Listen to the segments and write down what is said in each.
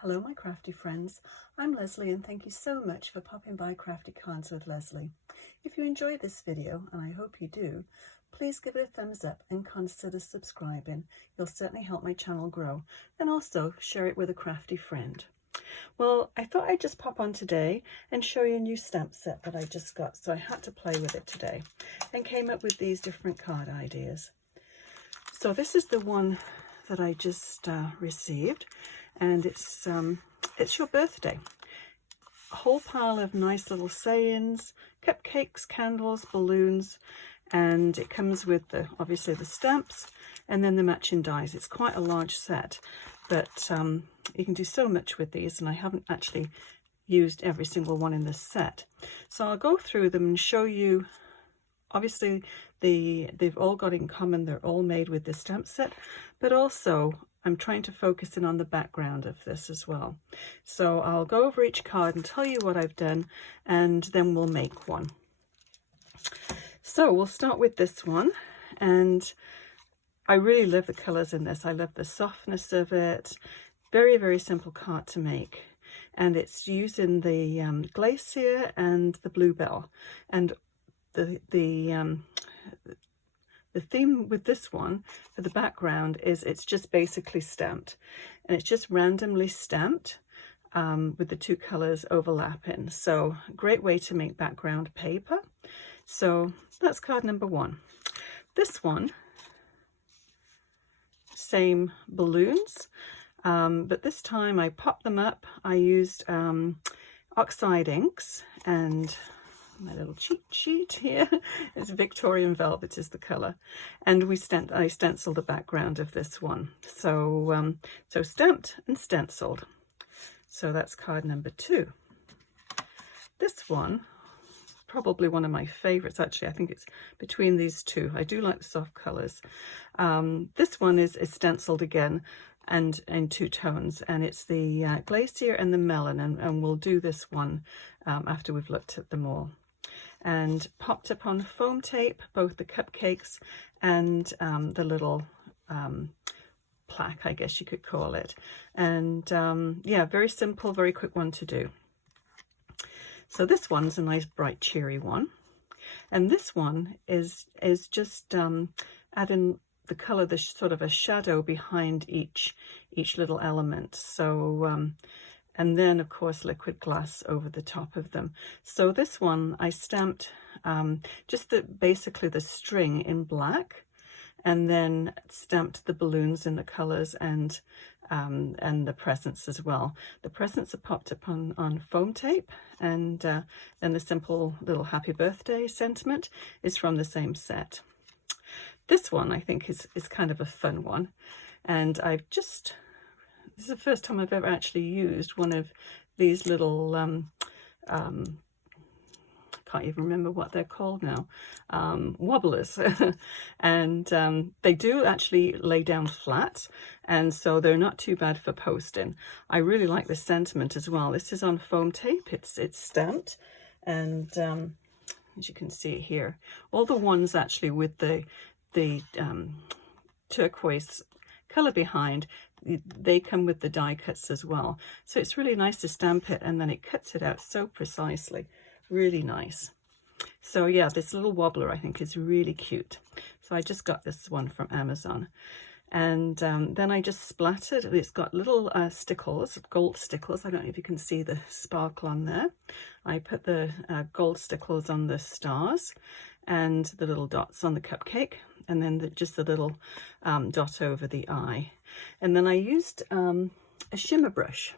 Hello my crafty friends, I'm Leslie and thank you so much for popping by Crafty Cards with Leslie. If you enjoyed this video, and I hope you do, please give it a thumbs up and consider subscribing. You'll certainly help my channel grow, and also share it with a crafty friend. Well, I thought I'd just pop on today and show you a new stamp set that I just got, so I had to play with it today and came up with these different card ideas. So this is the one that I just received, and it's your birthday. A whole pile of nice little sayings, cupcakes, candles, balloons, and it comes with obviously the stamps and then the matching dies. It's quite a large set, but you can do so much with these, and I haven't actually used every single one in this set. So I'll go through them and show you. Obviously they've all got in common, they're all made with this stamp set, but also I'm trying to focus in on the background of this as well. So I'll go over each card and tell you what I've done, and then we'll make one. So we'll start with this one, and I really love the colors in this. I love the softness of it. Very, very simple card to make. And it's using the Glacier and the Bluebell. And the theme with this one for the background is it's just basically stamped, and it's just randomly stamped with the two colors overlapping. So great way to make background paper. So that's card number one. This one, same balloons, but this time I popped them up. I used oxide inks, and my little cheat sheet here is Victorian Velvet is the color, and I stenciled the background of this one. So so stamped and stenciled. So that's card number two. This one, probably one of my favorites actually. I think it's between these two. I do like the soft colors. This one is stenciled again and in two tones, and it's the Glacier and the Melon, and we'll do this one after we've looked at them all. And popped up on foam tape, both the cupcakes and the little plaque, I guess you could call it. And yeah, very simple, very quick one to do. So this one's a nice bright cheery one, and this one is just adding the color, the sort of a shadow behind each little element. So and then of course liquid glass over the top of them. So this one I stamped just basically the string in black, and then stamped the balloons in the colors and the presents as well. The presents are popped up on foam tape, and then the simple little happy birthday sentiment is from the same set. This one I think is kind of a fun one, and this is the first time I've ever actually used one of these little, can't even remember what they're called now, wobblers. And they do actually lay down flat, and so they're not too bad for posting. I really like the sentiment as well. This is on foam tape, it's stamped, and as you can see here, all the ones actually with the turquoise color behind, they come with the die cuts as well. So it's really nice to stamp it, and then it cuts it out so precisely. Really nice. So yeah, this little wobbler I think is really cute. So I just got this one from Amazon, and then I just splattered. It's got little stickles, gold stickles. I don't know if you can see the sparkle on there. I put the gold stickles on the stars and the little dots on the cupcake, and then just the little dot over the eye. And then I used a shimmer brush,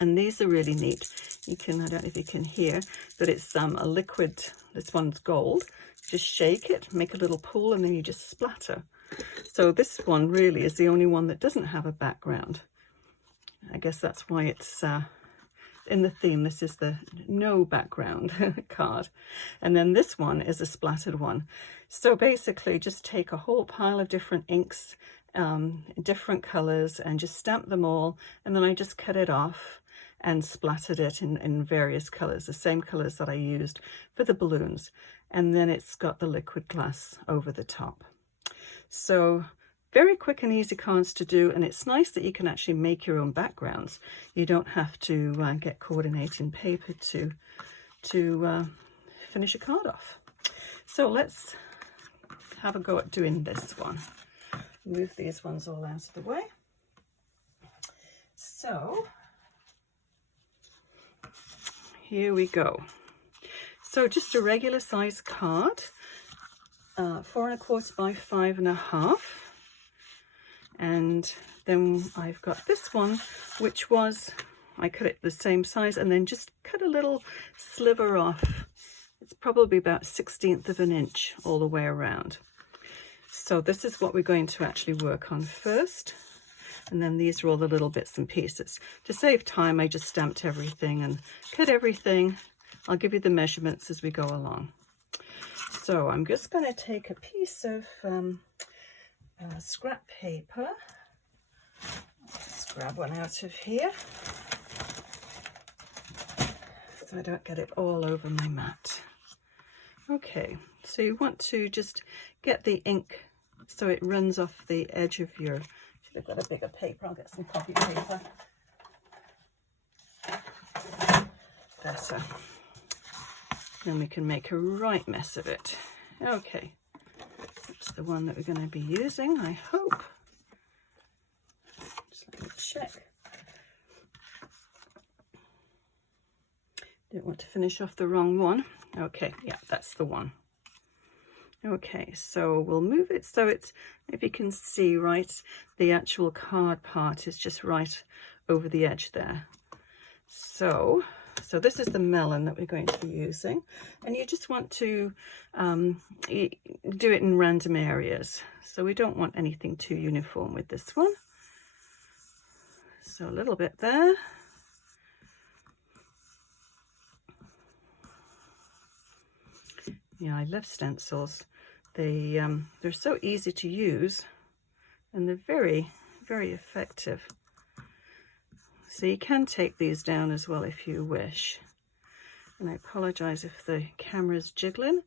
and these are really neat. You can, I don't know if you can hear, but it's a liquid. This one's gold. Just shake it, make a little pool, and then you just splatter. So this one really is the only one that doesn't have a background. I guess that's why it's in the theme. This is the no background card. And then this one is a splattered one. So basically just take a whole pile of different inks, different colors, and just stamp them all, and then I just cut it off and splattered it in various colors, the same colors that I used for the balloons. And then it's got the liquid glass over the top. So very quick and easy cards to do, and it's nice that you can actually make your own backgrounds. You don't have to get coordinating paper to finish a card off. So let's have a go at doing this one. Move these ones all out of the way. So here we go. So just a regular size card, 4 1/4 by 5 1/2. And then I've got this one, which was, I cut it the same size and then just cut a little sliver off. It's probably about 1/16 of an inch all the way around. So this is what we're going to actually work on first. And then these are all the little bits and pieces. To save time, I just stamped everything and cut everything. I'll give you the measurements as we go along. So I'm just going to take a piece of scrap paper. Let's grab one out of here so I don't get it all over my mat. Okay, so you want to just get the ink so it runs off the edge of your, should have got a bigger paper, I'll get some copy paper. Better. Then we can make a right mess of it. Okay, that's the one that we're going to be using, I hope. Just let me check. Don't want to finish off the wrong one. Okay, yeah, that's the one. Okay, so we'll move it so it's, if you can see, right, the actual card part is just right over the edge there. So this is the melon that we're going to be using, and you just want to do it in random areas. So we don't want anything too uniform with this one. So a little bit there. Yeah, I love stencils. They're so easy to use, and they're very, very effective. So you can take these down as well if you wish. And I apologize if the camera's jiggling.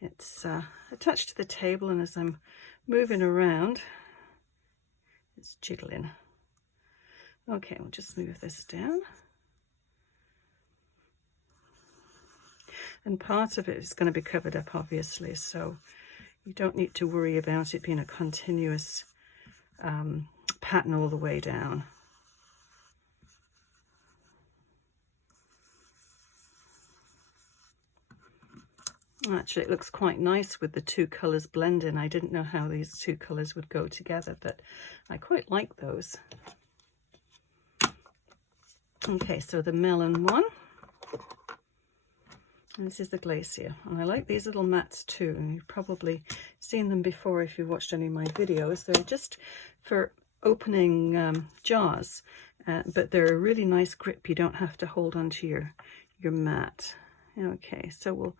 It's attached to the table, and as I'm moving around, it's jiggling. Okay, we'll just move this down. And part of it is going to be covered up, obviously, so you don't need to worry about it being a continuous pattern all the way down. Actually, it looks quite nice with the two colours blending. I didn't know how these two colours would go together, but I quite like those. Okay, so the melon one. And this is the Glacier, and I like these little mats too, and you've probably seen them before if you've watched any of my videos. They're just for opening jars, but they're a really nice grip. You don't have to hold onto your mat. Okay, so we'll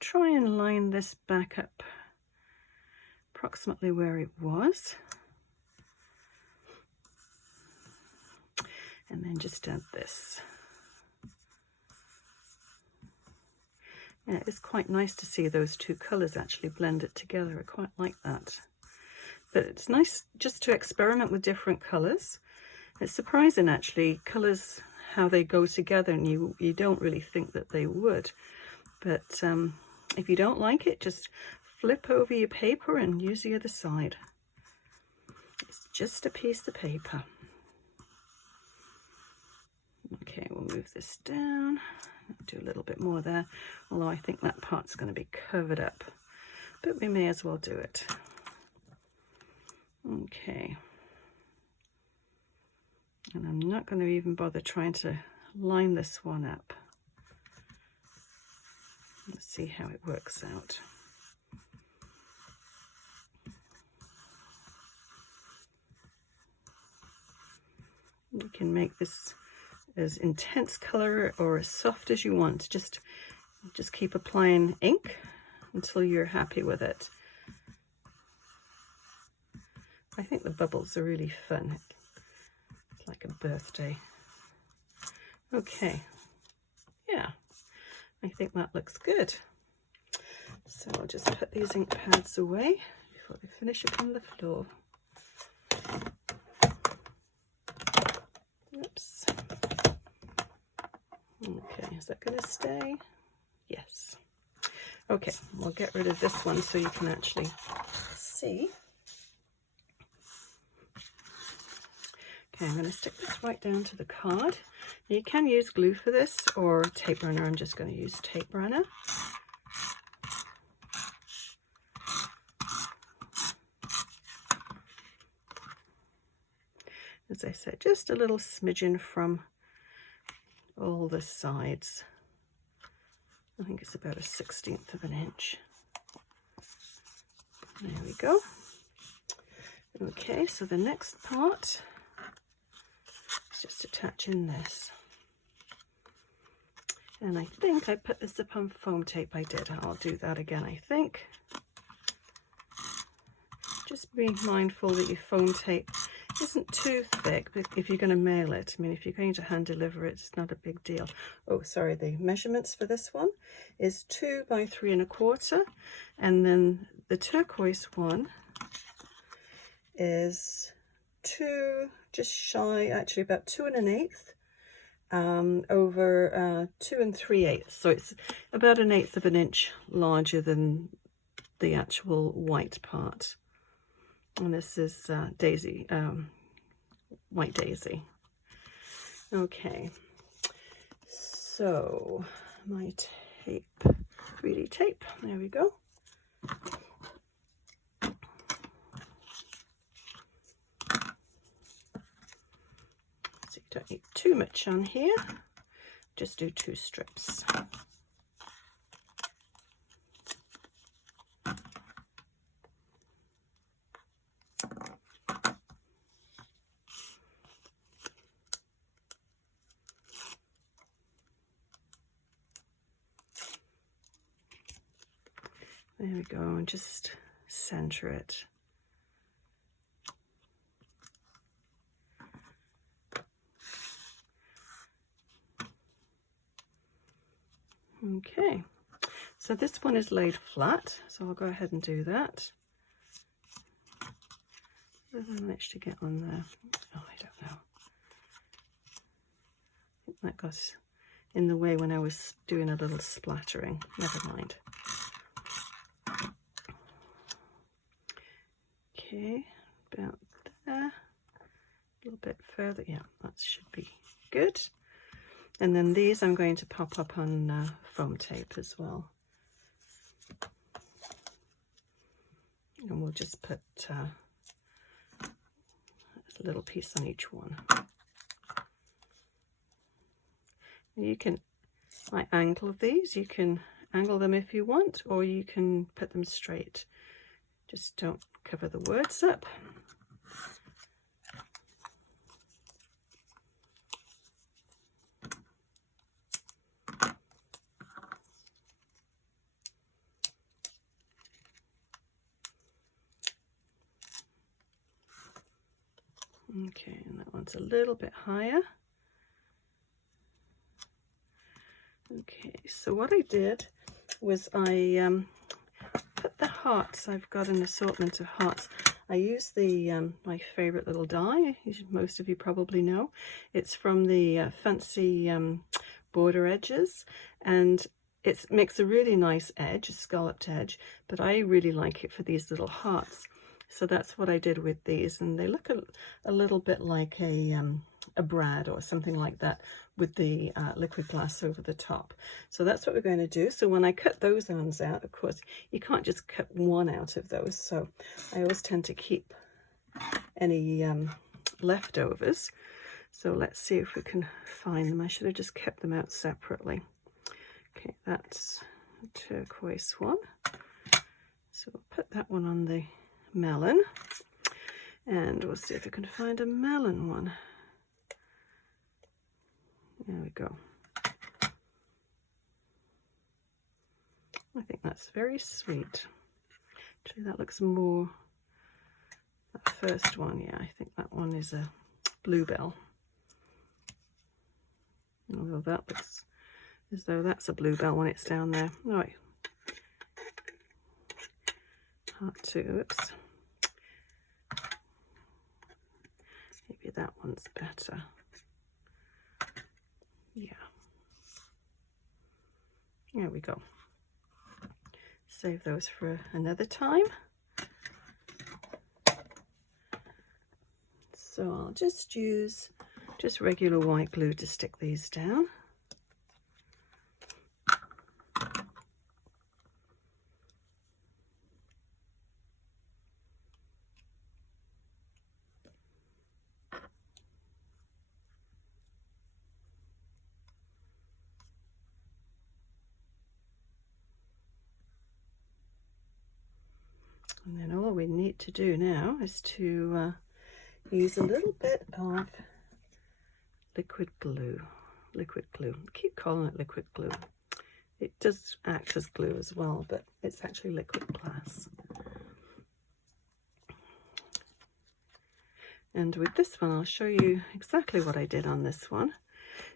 try and line this back up approximately where it was, and then just add this. Yeah, it's quite nice to see those two colours actually blended together. I quite like that. But it's nice just to experiment with different colours. It's surprising actually, colours, how they go together, and you don't really think that they would. But if you don't like it, just flip over your paper and use the other side. It's just a piece of paper. Okay, we'll move this down. Do a little bit more there, although I think that part's going to be covered up, but we may as well do it. Okay, and I'm not going to even bother trying to line this one up. Let's see how it works out. You can make this as intense color or as soft as you want. Just keep applying ink until you're happy with it. I think the bubbles are really fun. It's like a birthday. Okay, yeah, I think that looks good. So I'll just put these ink pads away before they finish up on the floor. Oops. Okay, is that going to stay? Yes. Okay, we'll get rid of this one so you can actually see. Okay, I'm going to stick this right down to the card. Now, you can use glue for this or tape runner. I'm just going to use tape runner. As I said, just a little smidgen from all the sides. I think it's about a 1/16 of an inch. There we go. Okay, so the next part is just attaching this. And I think I put this up on foam tape. I did. I'll do that again, I think. Just be mindful that your foam tape isn't too thick if you're going to mail it. I mean, if you're going to hand deliver it, it's not a big deal. Oh, sorry, the measurements for this one is 2 by 3 1/4, and then the turquoise one is 2, just shy, actually about 2 1/8 over 2 3/8. So it's about 1/8 of an inch larger than the actual white part. And this is daisy, white daisy. Okay, so my tape, 3D tape, there we go. So you don't need too much on here, just do 2 strips. There we go, and just center it. Okay, so this one is laid flat, so I'll go ahead and do that. What did I manage to get on there? Oh, I don't know. I think that got in the way when I was doing a little splattering. Never mind. Okay, about there, a little bit further, yeah, that should be good. And then these I'm going to pop up on foam tape as well. And we'll just put a little piece on each one. You can angle these, you can angle them if you want, or you can put them straight. Just don't cover the words up. Okay, and that one's a little bit higher. Okay, so what I did was I put the hearts. I've got an assortment of hearts. I use the my favorite little die, most of you probably know. It's from the Fancy Border Edges, and it makes a really nice edge, a scalloped edge, but I really like it for these little hearts. So that's what I did with these, and they look a little bit like a brad or something like that with the liquid glass over the top. So that's what we're going to do. So when I cut those ends out, of course, you can't just cut one out of those. So I always tend to keep any leftovers. So let's see if we can find them. I should have just kept them out separately. Okay, that's a turquoise one. So we'll put that one on the melon, and we'll see if we can find a melon one. There we go. I think that's very sweet. Actually, that looks more, that first one, yeah, I think that one is a bluebell. Although that looks as though that's a bluebell when it's down there. All right. Heart 2, oops. Maybe that one's better. There we go. Save those for another time. So I'll just use regular white glue to stick these down. And then all we need to do now is to use a little bit of liquid glue. Liquid glue. I keep calling it liquid glue. It does act as glue as well, but it's actually liquid glass. And with this one, I'll show you exactly what I did on this one.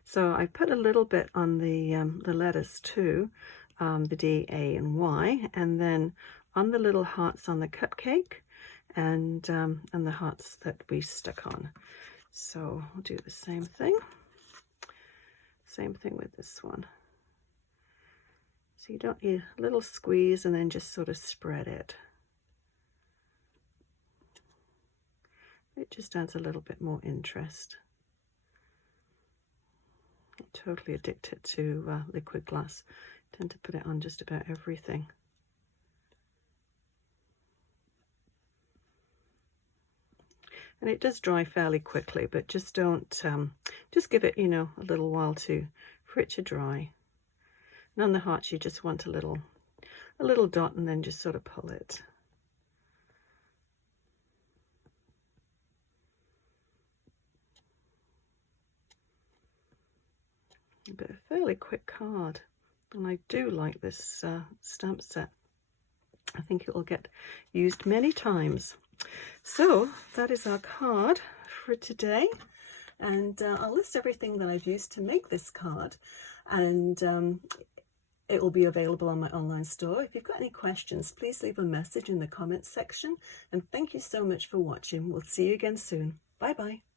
So I put a little bit on the letters too, the D, A, and Y, and then on the little hearts on the cupcake, and the hearts that we stuck on. So we'll do the same thing. Same thing with this one. So you don't need a little squeeze and then just sort of spread it. It just adds a little bit more interest. I'm totally addicted to liquid glass. I tend to put it on just about everything. And it does dry fairly quickly, but just don't, just give it, you know, a little while for it to dry. And on the hearts, you just want a little dot and then just sort of pull it. But a fairly quick card. And I do like this stamp set. I think it will get used many times. So that is our card for today, and I'll list everything that I've used to make this card, and it will be available on my online store. If you've got any questions, please leave a message in the comments section, and thank you so much for watching. We'll see you again soon. Bye bye.